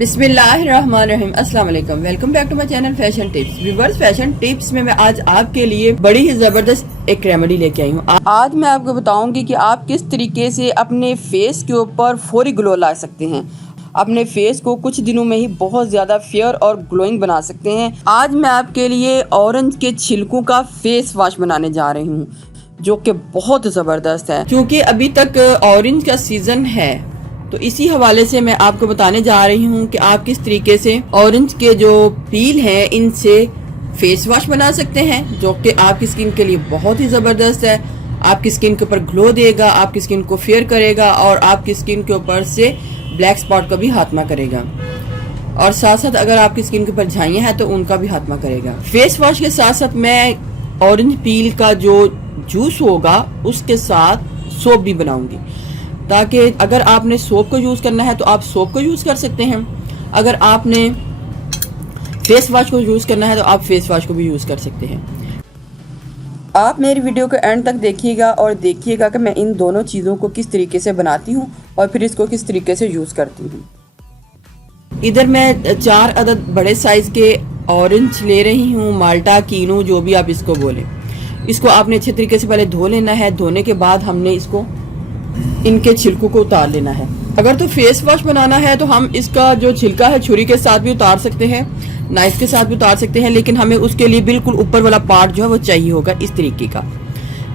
बिस्मिल्लाहिर्रहमानिर्रहीम। अस्सलाम वालेकुम। Welcome back to my channel fashion tips. Viewers, fashion tips में मैं आज आपके लिए बड़ी ही ज़बरदस्त एक रेमेडी लेके आई हूँ। आज मैं आपको बताऊंगी कि आप किस तरीके से अपने फेस के ऊपर फौरी ग्लो ला सकते हैं, अपने फेस को कुछ दिनों में ही बहुत ज़्यादा फेयर और ग्लोइंग बना सकते हैं। आज मैं आपके लिए ऑरेंज के छिलकों का फेस वॉश बनाने जा रही हूँ, जो कि बहुत ज़बरदस्त है। क्योंकि अभी तक ऑरेंज का सीज़न है, तो इसी हवाले से मैं आपको बताने जा रही हूँ कि आप किस तरीके से ऑरेंज के जो पील हैं इनसे फेस वॉश बना सकते हैं, जो कि आपकी स्किन के लिए बहुत ही ज़बरदस्त है। आपकी स्किन के ऊपर ग्लो देगा, आपकी स्किन को फेयर करेगा और आपकी स्किन के ऊपर से ब्लैक स्पॉट का भी खात्मा करेगा। और साथ साथ अगर आपकी स्किन के ऊपर झाइयाँ हैं तो उनका भी खात्मा करेगा। फेस वॉश के साथ साथ मैं ऑरेंज पील का जो जूस होगा उसके साथ सोप भी बनाऊंगी, ताकि अगर आपने सोप को यूज़ करना है तो आप सोप को यूज़ कर सकते हैं, अगर आपने फेस वॉश को यूज़ करना है तो आप फेस वॉश को भी यूज़ कर सकते हैं। आप मेरी वीडियो को एंड तक देखिएगा और देखिएगा कि मैं इन दोनों चीज़ों को किस तरीके से बनाती हूँ और फिर इसको किस तरीके से यूज़ करती हूँ। इधर मैं 4 अदद बड़े साइज़ के ऑरेंज ले रही हूँ, माल्टा, कीनू, जो भी आप इसको बोलें। इसको आपने अच्छे तरीके से पहले धो लेना है। धोने के बाद हमने इसको इनके छिलकों को उतार लेना है। अगर तो फेस वॉश बनाना है तो हम इसका जो छिलका है छुरी के साथ भी उतार सकते हैं, नाइफ के साथ भी उतार सकते हैं, लेकिन हमें उसके लिए बिल्कुल ऊपर वाला पार्ट जो है वो चाहिए होगा इस तरीके का।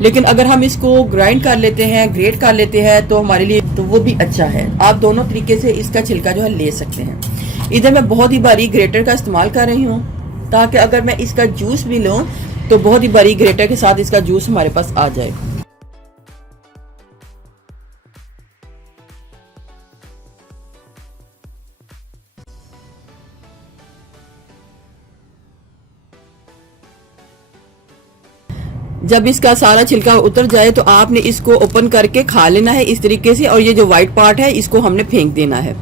लेकिन अगर हम इसको ग्राइंड कर लेते हैं, ग्रेट कर लेते हैं तो हमारे लिए तो वो भी अच्छा है। आप दोनों तरीके से इसका छिलका जो है ले सकते हैं। इधर मैं बहुत ही बारीक ग्रेटर का इस्तेमाल कर रही हूँ, ताकि अगर मैं इसका जूस भी लूँ तो बहुत ही बारीक ग्रेटर के साथ इसका जूस हमारे पास आ जाए। जब इसका सारा छिलका उतर जाए तो आपने इसको ओपन करके खा लेना है इस तरीके से, और ये जो व्हाइट पार्ट है इसको हमने फेंक देना है।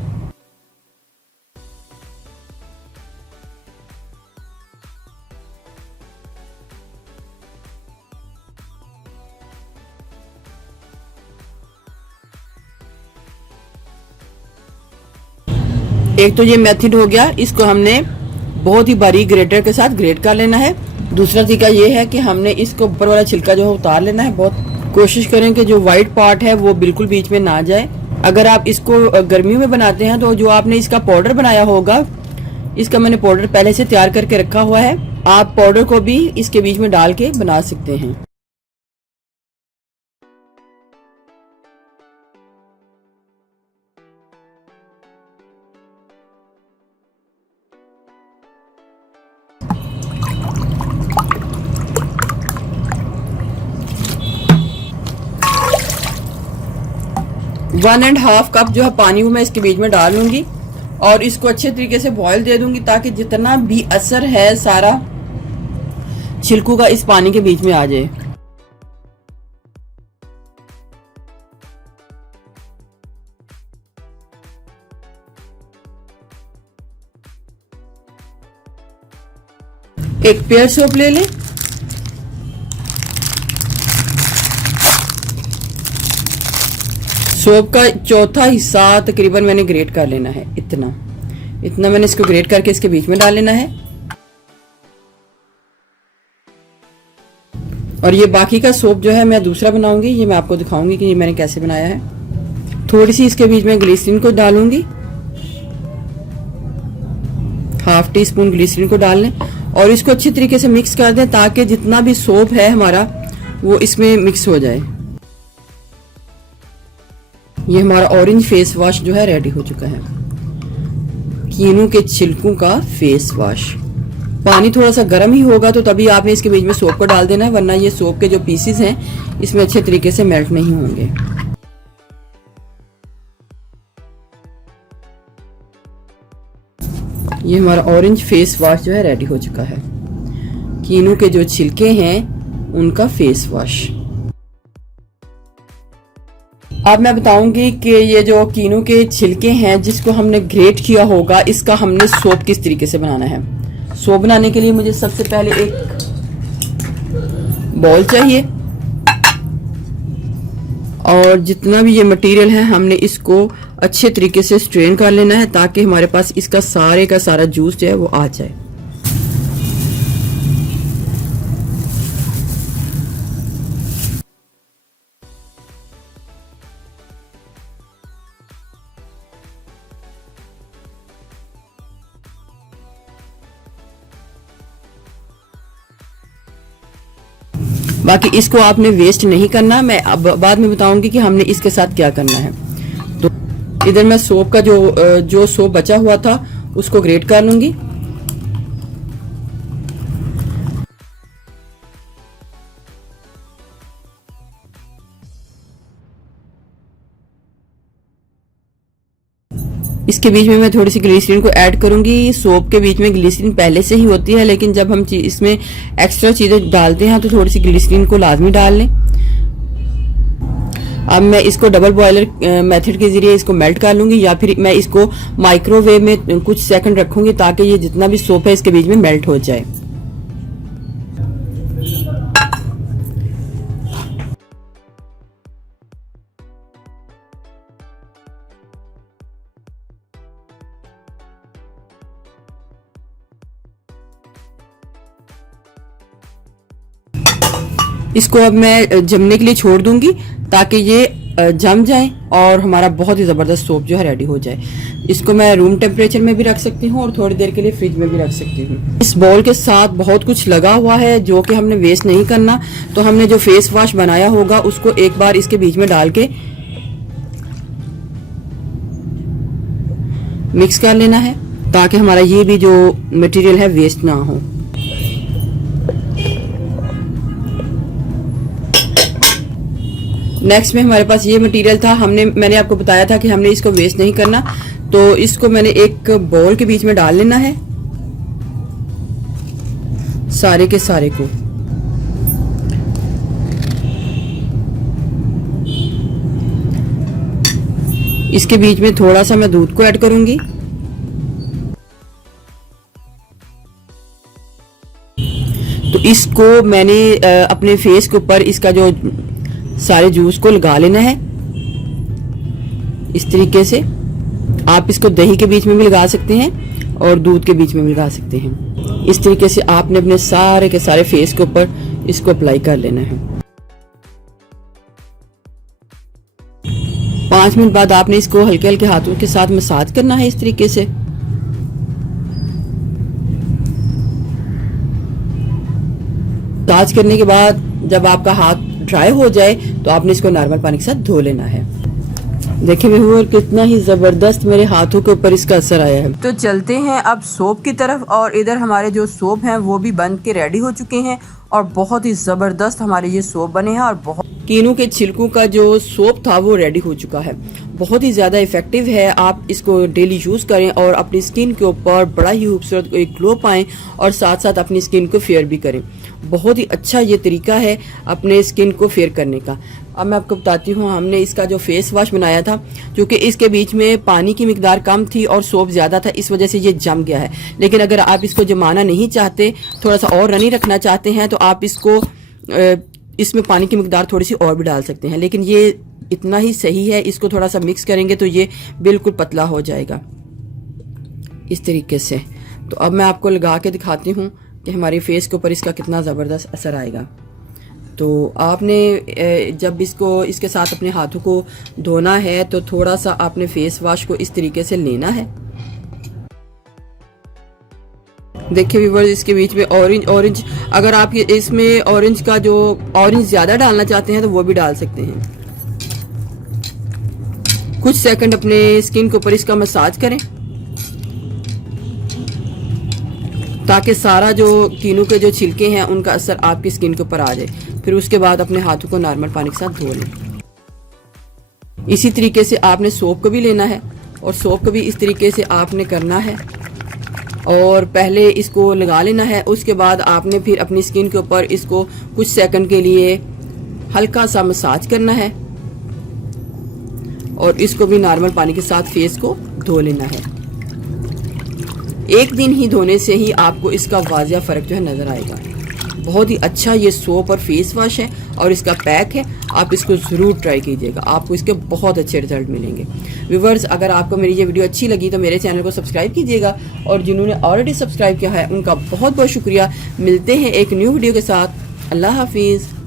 एक तो ये मेथड हो गया, इसको हमने बहुत ही बारीक ग्रेटर के साथ ग्रेट कर लेना है। दूसरा तरीका ये है कि हमने इसको ऊपर वाला छिलका जो है उतार लेना है। बहुत कोशिश करें कि जो व्हाइट पार्ट है वो बिल्कुल बीच में ना जाए। अगर आप इसको गर्मियों में बनाते हैं तो जो आपने इसका पाउडर बनाया होगा, इसका मैंने पाउडर पहले से तैयार करके रखा हुआ है, आप पाउडर को भी इसके बीच में डाल के बना सकते हैं। वन एंड हाफ कप जो है पानी वो मैं इसके बीच में डाल लूंगी और इसको अच्छे तरीके से बॉईल दे दूंगी, ताकि जितना भी असर है सारा छिलकों का इस पानी के बीच में आ जाए। एक पेयर सोप ले लें। सोप का चौथा हिस्सा तकरीबन मैंने ग्रेट कर लेना है। इतना मैंने इसको ग्रेट करके इसके बीच में डाल लेना है। और ये बाकी का सोप जो है मैं दूसरा बनाऊंगी, ये मैं आपको दिखाऊंगी कि ये मैंने कैसे बनाया है। थोड़ी सी इसके बीच में ग्लिसरीन को डालूंगी, ½ टीस्पून ग्लिसरीन को डाल लें और इसको अच्छी तरीके से मिक्स कर दें, ताकि जितना भी सोप है हमारा वो इसमें मिक्स हो जाए। ये हमारा ऑरेंज फेस वॉश जो है रेडी हो चुका है, कीनू के छिलकों का फेस वॉश। पानी थोड़ा सा गर्म ही होगा तो तभी आपने इसके बीच में सोप को डाल देना है, वरना ये सोप के जो पीसेस हैं इसमें अच्छे तरीके से मेल्ट नहीं होंगे। ये हमारा ऑरेंज फेस वॉश जो है रेडी हो चुका है, कीनू के जो छिलके हैं उनका फेस वॉश। अब मैं बताऊंगी कि ये जो कीनू के छिलके हैं जिसको हमने ग्रेट किया होगा, इसका हमने सोप किस तरीके से बनाना है। सोप बनाने के लिए मुझे सबसे पहले एक बॉल चाहिए और जितना भी ये मटेरियल है हमने इसको अच्छे तरीके से स्ट्रेन कर लेना है ताकि हमारे पास इसका सारे का सारा जूस जो है वो आ जाए। बाकी इसको आपने वेस्ट नहीं करना। मैं अब बाद में बताऊंगी कि हमने इसके साथ क्या करना है। तो इधर मैं सोप का जो सोप बचा हुआ था उसको ग्रेट कर लूंगी। इसके बीच में मैं थोड़ी सी ग्लिसरीन को ऐड करूंगी। सोप के बीच में ग्लिसरीन पहले से ही होती है, लेकिन जब हम इसमें एक्स्ट्रा चीजें डालते हैं तो थोड़ी सी ग्लिसरीन को लाजमी डाल लें। अब मैं इसको डबल बॉयलर मेथड के जरिए इसको मेल्ट कर लूंगी, या फिर मैं इसको माइक्रोवेव में कुछ सेकंड रखूंगी ताकि ये जितना भी सोप है इसके बीच में मेल्ट हो जाए। इसको अब मैं जमने के लिए छोड़ दूंगी ताकि ये जम जाए और हमारा बहुत ही ज़बरदस्त सोप जो है रेडी हो जाए। इसको मैं रूम टेम्परेचर में भी रख सकती हूँ और थोड़ी देर के लिए फ्रिज में भी रख सकती हूँ। इस बाउल के साथ बहुत कुछ लगा हुआ है जो कि हमने वेस्ट नहीं करना। तो हमने जो फेस वॉश बनाया होगा उसको एक बार इसके बीच में डाल के मिक्स कर लेना है ताकि हमारा ये भी जो मटेरियल है वेस्ट ना हो। नेक्स्ट में हमारे पास ये मटेरियल था। मैंने आपको बताया था कि हमने इसको वेस्ट नहीं करना। तो इसको मैंने एक बाउल के बीच में डाल लेना है सारे के सारे को। इसके बीच में थोड़ा सा मैं दूध को ऐड करूंगी। तो इसको मैंने अपने फेस के ऊपर इसका जो सारे जूस को लगा लेना है इस तरीके से। आप इसको दही के बीच में भी लगा सकते हैं और दूध के बीच में भी लगा सकते हैं। इस तरीके से आपने अपने सारे के सारे फेस के ऊपर इसको अप्लाई कर लेना है। 5 मिनट बाद आपने इसको हल्के हल्के हाथों के साथ मसाज करना है इस तरीके से। मसाज करने के बाद जब आपका हाथ ड्राई हो जाए तो आपने इसको नॉर्मल पानी के साथ धो लेना है। देखिए व्यूअर कितना ही जबरदस्त मेरे हाथों के ऊपर इसका असर आया है। तो चलते हैं अब सोप की तरफ। और इधर हमारे जो सोप हैं वो भी बन के रेडी हो चुके हैं और बहुत ही जबरदस्त हमारे ये सोप बने हैं। और बहुत कीनू के छिलकों का जो सोप था वो रेडी हो चुका है। बहुत ही ज़्यादा इफेक्टिव है। आप इसको डेली यूज़ करें और अपनी स्किन के ऊपर बड़ा ही खूबसूरत एक ग्लो पाएं और साथ साथ अपनी स्किन को फेयर भी करें। बहुत ही अच्छा ये तरीका है अपने स्किन को फेयर करने का। अब मैं आपको बताती हूँ, हमने इसका जो फेस वॉश बनाया था क्योंकि इसके बीच में पानी की मिकदार कम थी और सोप ज़्यादा था, इस वजह से ये जम गया है। लेकिन अगर आप इसको जमाना नहीं चाहते, थोड़ा सा और रनी रखना चाहते हैं तो आप इसको इसमें पानी की मिकदार थोड़ी सी और भी डाल सकते हैं। लेकिन ये इतना ही सही है। इसको थोड़ा सा मिक्स करेंगे तो ये बिल्कुल पतला हो जाएगा इस तरीके से। तो अब मैं आपको लगा के दिखाती हूँ कि हमारे फेस के ऊपर इसका कितना ज़बरदस्त असर आएगा। तो आपने जब इसको इसके साथ अपने हाथों को धोना है तो थोड़ा सा आपने फेस वॉश को इस तरीके से लेना है। देखिए व्यूअर्स, इसके बीच में ऑरेंज अगर आप इसमें ऑरेंज का जो ऑरेंज ज़्यादा डालना चाहते हैं तो वो भी डाल सकते हैं। कुछ सेकंड अपने स्किन के ऊपर इसका मसाज करें ताकि सारा जो कीनू के जो छिलके हैं उनका असर आपकी स्किन के ऊपर आ जाए। फिर उसके बाद अपने हाथों को नॉर्मल पानी के साथ धो लें। इसी तरीके से आपने सोप को भी लेना है और सोप को भी इस तरीके से आपने करना है और पहले इसको लगा लेना है। उसके बाद आपने फिर अपनी स्किन के ऊपर इसको कुछ सेकंड के लिए हल्का सा मसाज करना है और इसको भी नॉर्मल पानी के साथ फेस को धो लेना है। एक दिन ही धोने से ही आपको इसका वाजिया फ़र्क जो है नज़र आएगा। बहुत ही अच्छा ये सोप और फेस वॉश है और इसका पैक है। आप इसको ज़रूर ट्राई कीजिएगा, आपको इसके बहुत अच्छे रिजल्ट मिलेंगे। व्यूवर्स, अगर आपको मेरी ये वीडियो अच्छी लगी तो मेरे चैनल को सब्सक्राइब कीजिएगा और जिन्होंने ऑलरेडी सब्सक्राइब किया है उनका बहुत बहुत शुक्रिया। मिलते हैं एक न्यू वीडियो के साथ। अल्लाह हाफिज़।